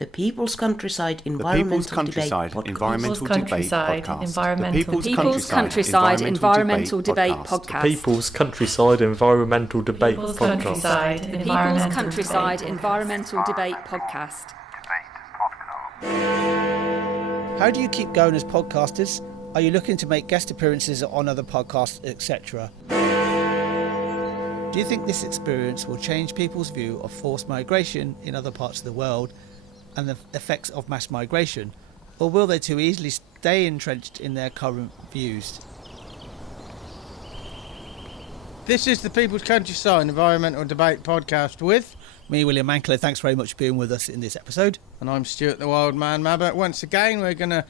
The People's Countryside The Environmental People's Countryside Debate Environmental Debate Podcast. The People's Countryside Environmental Debate Podcast. People's Countryside Environmental Debate Podcast. People's Countryside Environmental Debate Podcast. How do you keep going as podcasters? Are you looking to make guest appearances on other podcasts, etc.? Do you think this experience will change people's view of forced migration in other parts of the world and the effects of mass migration? Or will they too easily stay entrenched in their current views? This is the People's Countryside Environmental Debate Podcast with me, William Mankler. Thanks very much for being with us in this episode. And I'm Stuart the Wild Man Mabbott. Once again, we're going to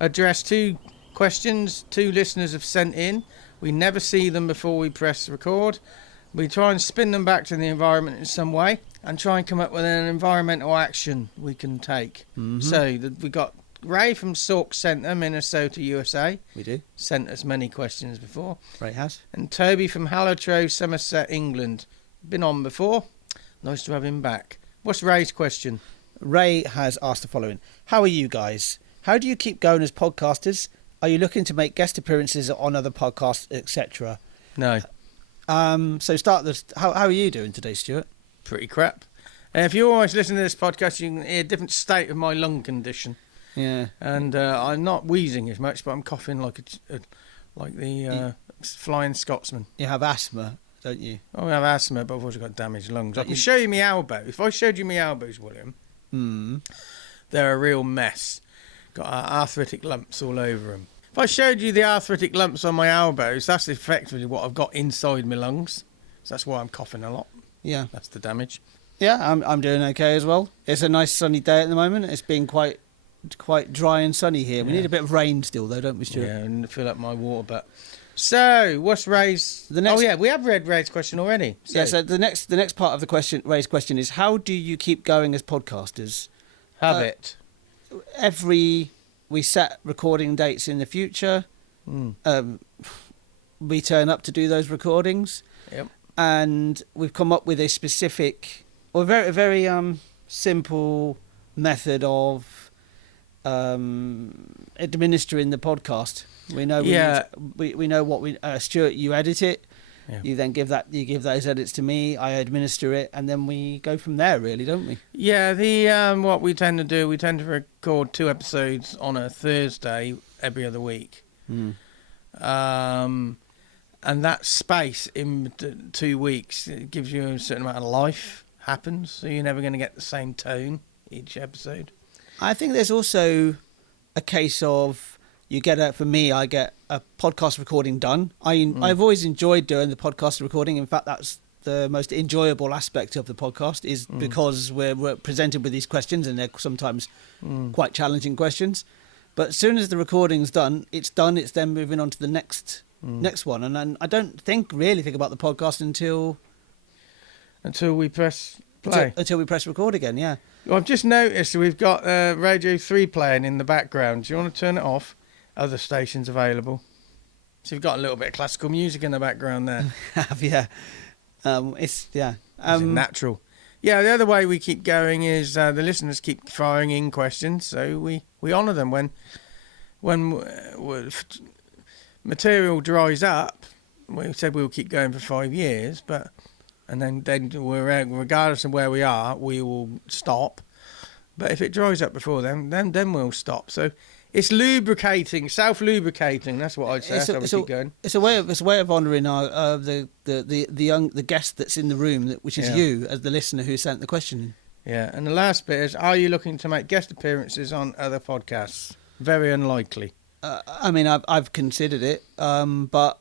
address two questions two listeners have sent in. We never see them before we press record. We try and spin them back to the environment in some way and try and come up with an environmental action we can take. Mm-hmm. So we got Ray from Sauk Centre, Minnesota, USA. We do. Sent us many questions before. Ray has. And Toby from Hallertrove, Somerset, England. Been on before. Nice to have him back. What's Ray's question? Ray has asked the following. How are you guys? How do you keep going as podcasters? Are you looking to make guest appearances on other podcasts, etc.? No. So start this. How are you doing today, Stuart? Pretty crap. If you always listen to this podcast, you can hear a different state of my lung condition. Yeah. And I'm not wheezing as much, but I'm coughing like the Flying Scotsman. You have asthma, don't you? Oh, I have asthma, but I've also got damaged lungs. I can show you my elbow. If I showed you my elbows, William, they're a real mess. Got arthritic lumps all over them. If I showed you the arthritic lumps on my elbows, that's effectively what I've got inside my lungs. So that's why I'm coughing a lot. Yeah. That's the damage. Yeah, I'm doing okay as well. It's a nice sunny day at the moment. It's been quite dry and sunny here. We need a bit of rain still, though, don't we, Stuart? Yeah, and fill up my water butt. So, what's Ray's... we have read Ray's question already. So the next part of the question, Ray's question is, how do you keep going as podcasters? Habit. We set recording dates in the future. We turn up to do those recordings. Yep. And we've come up with a specific, or very, very simple method of administering the podcast. We know. We know what we. Stuart, you edit it. Yeah. You then give those edits to me. I administer it, and then we go from there. Really, don't we? Yeah. What we tend to do, we tend to record 2 episodes on a Thursday every other week. And that space in 2 weeks, it gives you a certain amount of life happens. So you're never going to get the same tone each episode. I think there's also a case of. I get a podcast recording done. I've always enjoyed doing the podcast recording. In fact, that's the most enjoyable aspect of the podcast is because we're presented with these questions and they're sometimes quite challenging questions. But as soon as the recording's done. It's then moving on to the next one. And then I don't really think about the podcast until we press play. Until we press record again, yeah. Well, I've just noticed we've got Radio 3 playing in the background. Do you want to turn it off? Other stations available. So you've got a little bit of classical music in the background there. Yeah. It's natural. Yeah, the other way we keep going is the listeners keep firing in questions, so we honour them when material dries up. We said we'll keep going for 5 years, and then regardless of where we are, we will stop. But if it dries up before then we'll stop. So. It's lubricating, self-lubricating. That's what I'd say. That's how we keep going. It's a way of honouring our the guest that's in the room, which is you as the listener who sent the question. Yeah, and the last bit is: are you looking to make guest appearances on other podcasts? Very unlikely. I've considered it, but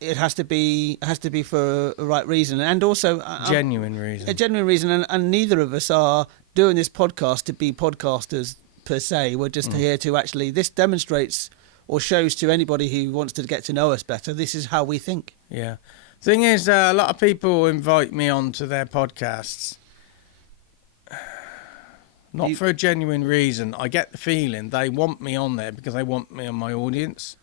it has to be for a right reason, and also genuine reason. A genuine reason, and neither of us are doing this podcast to be podcasters. Per se, we're just here to actually. This demonstrates or shows to anybody who wants to get to know us better. This is how we think. Yeah. Thing is, a lot of people invite me onto their podcasts, not for a genuine reason. I get the feeling they want me on there because they want me on my audience.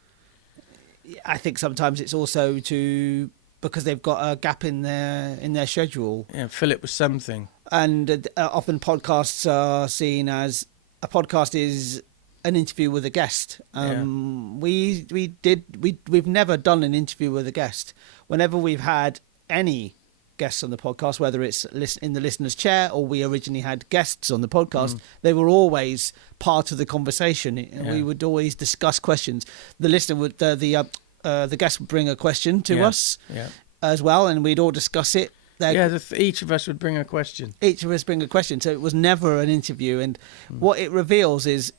I think sometimes it's also because they've got a gap in their schedule. Yeah, fill it with something. And often podcasts are seen as a podcast is an interview with a guest. We've never done an interview with a guest. Whenever we've had any guests on the podcast, whether it's in the listener's chair or we originally had guests on the podcast, they were always part of the conversation. We would always discuss questions. The listener would, the guest would bring a question to us as well, and we'd all discuss it. Each of us would bring a question. Each of us bring a question, so it was never an interview. And what it reveals is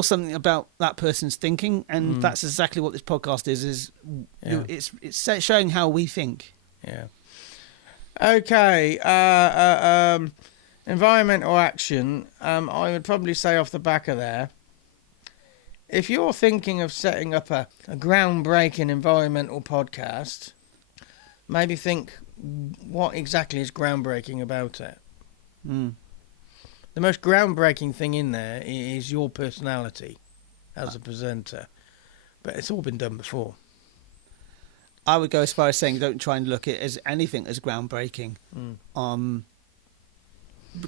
something about that person's thinking, and that's exactly what this podcast is. It's showing how we think. Yeah. Okay. Environmental action. I would probably say off the back of there, if you're thinking of setting up a groundbreaking environmental podcast, maybe think, what exactly is groundbreaking about it? The most groundbreaking thing in there is your personality as a presenter, but it's all been done before. I would go as far as saying don't try and look at it as anything as groundbreaking.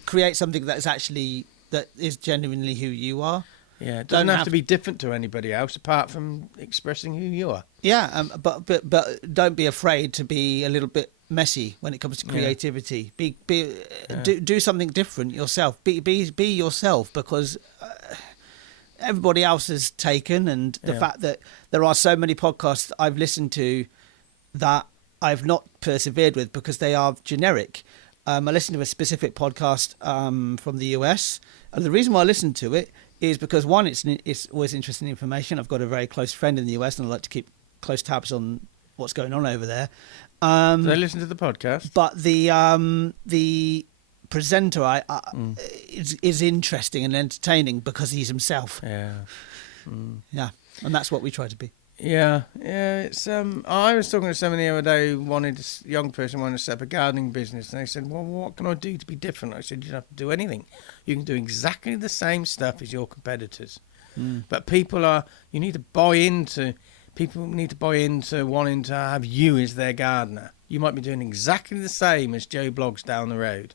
Create something that is genuinely who you are. Yeah, it doesn't have to be different to anybody else apart from expressing who you are. Yeah, but don't be afraid to be a little bit messy when it comes to creativity. Do something different yourself. Be yourself, because everybody else is taken, and the fact that there are so many podcasts that I've listened to that I've not persevered with because they are generic. I listened to a specific podcast from the US, and the reason why I listened to it is because, one, it's always interesting information. I've got a very close friend in the US, and I like to keep close tabs on what's going on over there. Do they listen to the podcast? But the presenter is interesting and entertaining because he's himself. Yeah. Yeah, and that's what we try to be. Yeah. It's I was talking to someone the other day who young person wanted to set up a gardening business, and they said, "Well, what can I do to be different?" I said, "You don't have to do anything. You can do exactly the same stuff as your competitors." But people need to buy into wanting to have you as their gardener. You might be doing exactly the same as Joe Bloggs down the road,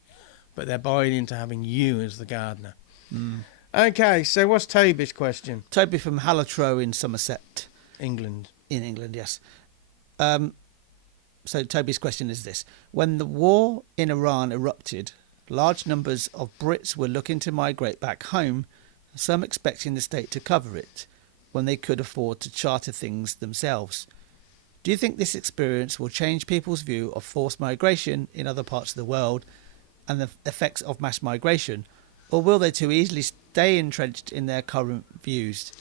but they're buying into having you as the gardener. Okay, so what's Toby's question? Toby from Hallertrow in Somerset. England. In England, yes. So Toby's question is this. When the war in Iran erupted, large numbers of Brits were looking to migrate back home, some expecting the state to cover it, when they could afford to charter things themselves. Do you think this experience will change people's view of forced migration in other parts of the world and the effects of mass migration, or will they too easily stay entrenched in their current views?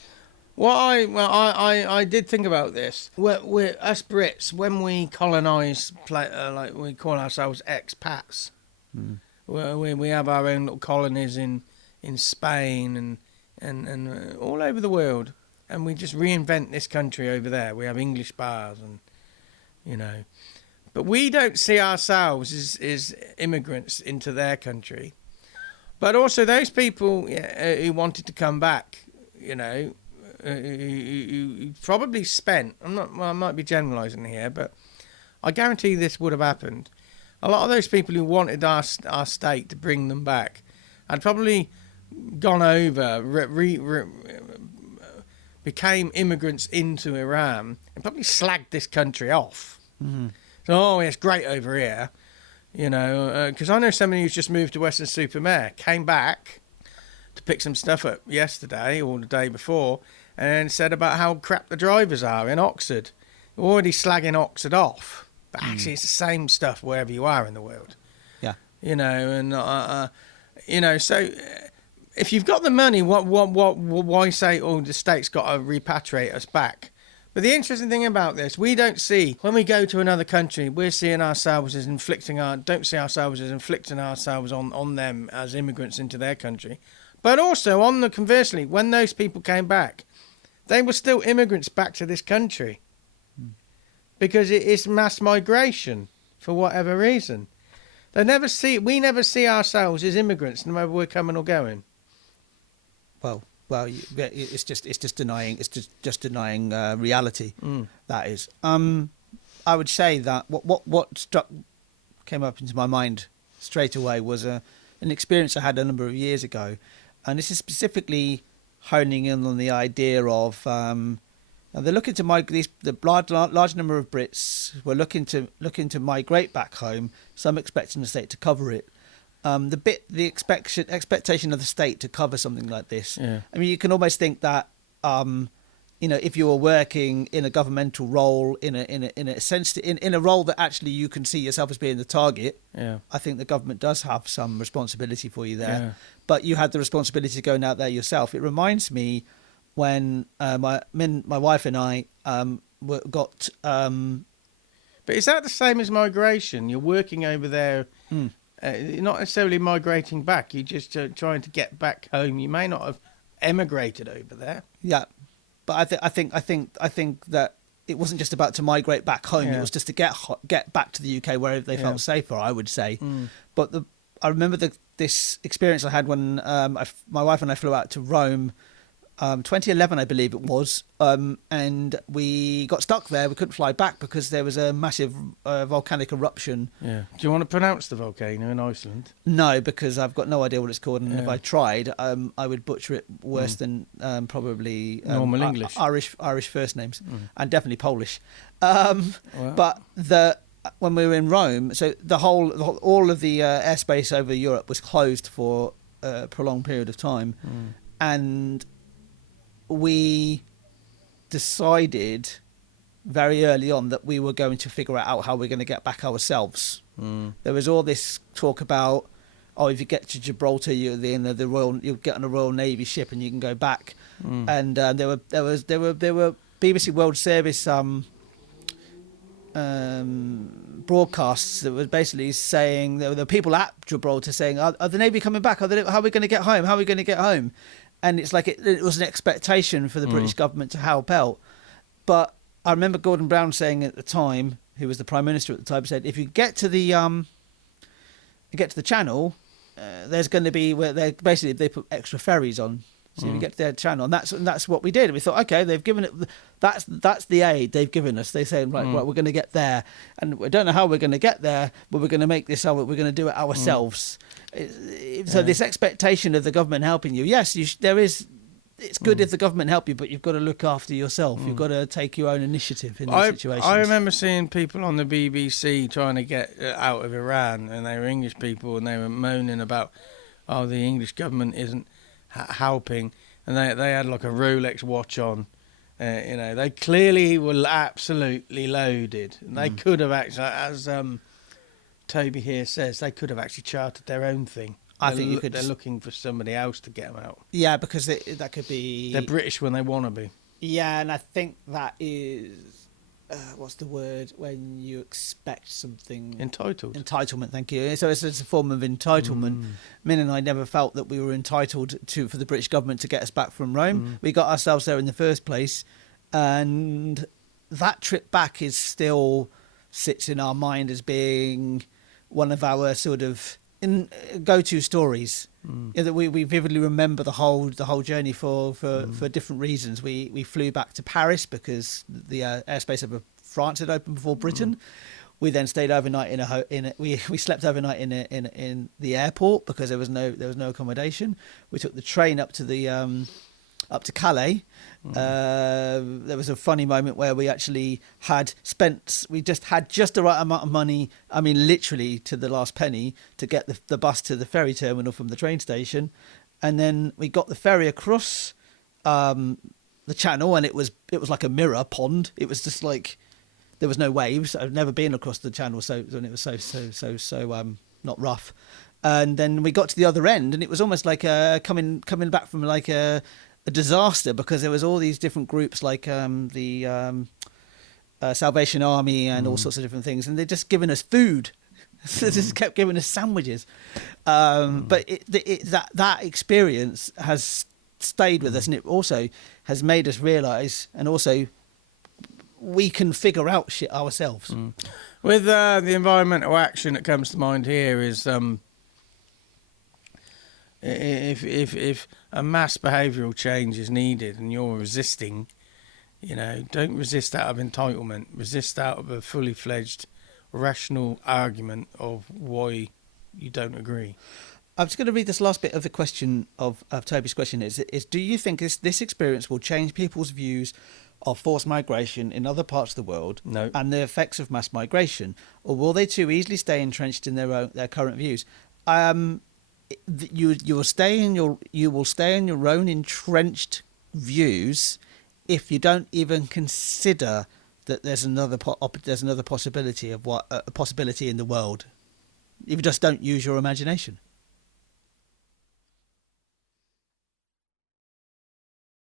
I did think about this. We're us Brits, when we colonise, like we call ourselves expats. We have our own little colonies in Spain and all over the world, and we just reinvent this country over there. We have English bars, and but we don't see ourselves as immigrants into their country. But also those people who wanted to come back, who probably spent, I might be generalising here, but I guarantee this would have happened. A lot of those people who wanted our state to bring them back had probably gone over, became immigrants into Iran, and probably slagged this country off. So, it's great over here, because I know somebody who's just moved to Weston-super-Mare, came back to pick some stuff up yesterday or the day before, and said about how crap the drivers are in Oxford. We're already slagging Oxford off, but actually it's the same stuff wherever you are in the world. Yeah. So if you've got the money, why say, the state's got to repatriate us back? But the interesting thing about this, we don't see, when we go to another country, we're seeing ourselves as don't see ourselves as inflicting ourselves on them as immigrants into their country. But also, conversely, when those people came back, they were still immigrants back to this country. Because it is mass migration, for whatever reason. We never see ourselves as immigrants, no matter where we're coming or going. Well, it's just denying reality. That is. I would say that what came up into my mind straight away was an an experience I had a number of years ago, and this is specifically honing in on the idea of they're looking to migrate. The large number of Brits were looking to migrate back home. Some expecting the state to cover it. The expectation of the state to cover something like this. Yeah. I mean, you can almost think that if you were working in a governmental role, in a role that actually you can see yourself as being the target. Yeah. I think the government does have some responsibility for you there, Yeah. but you had the responsibility of going out there yourself. It reminds me when my wife and I got. But is that the same as migration? You're working over there. You're not necessarily migrating back. You're just trying to get back home. You may not have emigrated over there. Yeah, but I think that it wasn't just about to migrate back home. Yeah. It was just to get back to the UK where they felt safer, I would say. But I remember this experience I had when my wife and I flew out to Rome. 2011, I believe it was, and we got stuck there. We couldn't fly back because there was a massive volcanic eruption. Yeah. Do you want to pronounce the volcano in Iceland? No, because I've got no idea what it's called, and if I tried, I would butcher it worse than probably normal English, Irish first names, and definitely Polish. But when we were in Rome, so all of the airspace over Europe was closed for a prolonged period of time, and we decided very early on that we were going to figure out how we're going to get back ourselves. There was all this talk about, if you get to Gibraltar, you'll get on a Royal Navy ship and you can go back. And there were BBC World Service broadcasts that were basically saying, there were people at Gibraltar saying, are the Navy coming back? How are we going to get home? How are we going to get home? And it's like it was an expectation for the British government to help out. But I remember Gordon Brown saying at the time, who was the Prime Minister at the time, said, if you get to the Channel, there's going to be they put extra ferries on. So if you get to their channel, and that's what we did. We thought, okay, they've given it. That's the aid they've given us. They say, right, we're going to get there, and we don't know how we're going to get there, but we're going to make this. We're going to do it ourselves. So this expectation of the government helping you, yes, there is. It's good if the government help you, but you've got to look after yourself. You've got to take your own initiative in these situations. I remember seeing people on the BBC trying to get out of Iran, and they were English people, and they were moaning about, the English government isn't helping, and they had like a Rolex watch on. They clearly were absolutely loaded, and they could have actually, as Toby here says, they could have actually chartered their own thing. I think you could. They're looking for somebody else to get them out. Yeah, because that could be. They're British when they want to be. Yeah, and I think that is what's the word when you expect something. Entitlement. Thank you. So it's a form of entitlement. Min and I never felt that we were entitled for the British government to get us back from Rome. We got ourselves there in the first place, and that trip back still sits in our mind as being one of our sort of go-to stories. That we vividly remember the whole journey for different reasons. We flew back to Paris because the airspace over France had opened before Britain. We then stayed overnight we slept overnight in the airport because there was no accommodation. We took the train up to Calais. There was a funny moment where we actually had just the right amount of money, I mean literally to the last penny, to get the bus to the ferry terminal from the train station, and then we got the ferry across the channel, and it was like a mirror pond. It was just like there was no waves. I've never been across the channel, and it was so not rough. And then we got to the other end, and it was almost like coming back from like a disaster, because there was all these different groups like the Salvation Army and all sorts of different things, and they'd just given us food. They just kept giving us sandwiches. But that experience has stayed with us, and it also has made us realise, and also we can figure out shit ourselves. With the environmental action that comes to mind here is if a mass behavioural change is needed and you're resisting, don't resist out of entitlement. Resist out of a fully fledged, rational argument of why you don't agree. I'm just going to read this last bit of the question of Toby's question. Is do you think this experience will change people's views of forced migration in other parts of the world and the effects of mass migration, or will they too easily stay entrenched in their current views? You will stay in your own entrenched views if you don't even consider that there's another possibility of a possibility in the world. If you just don't use your imagination.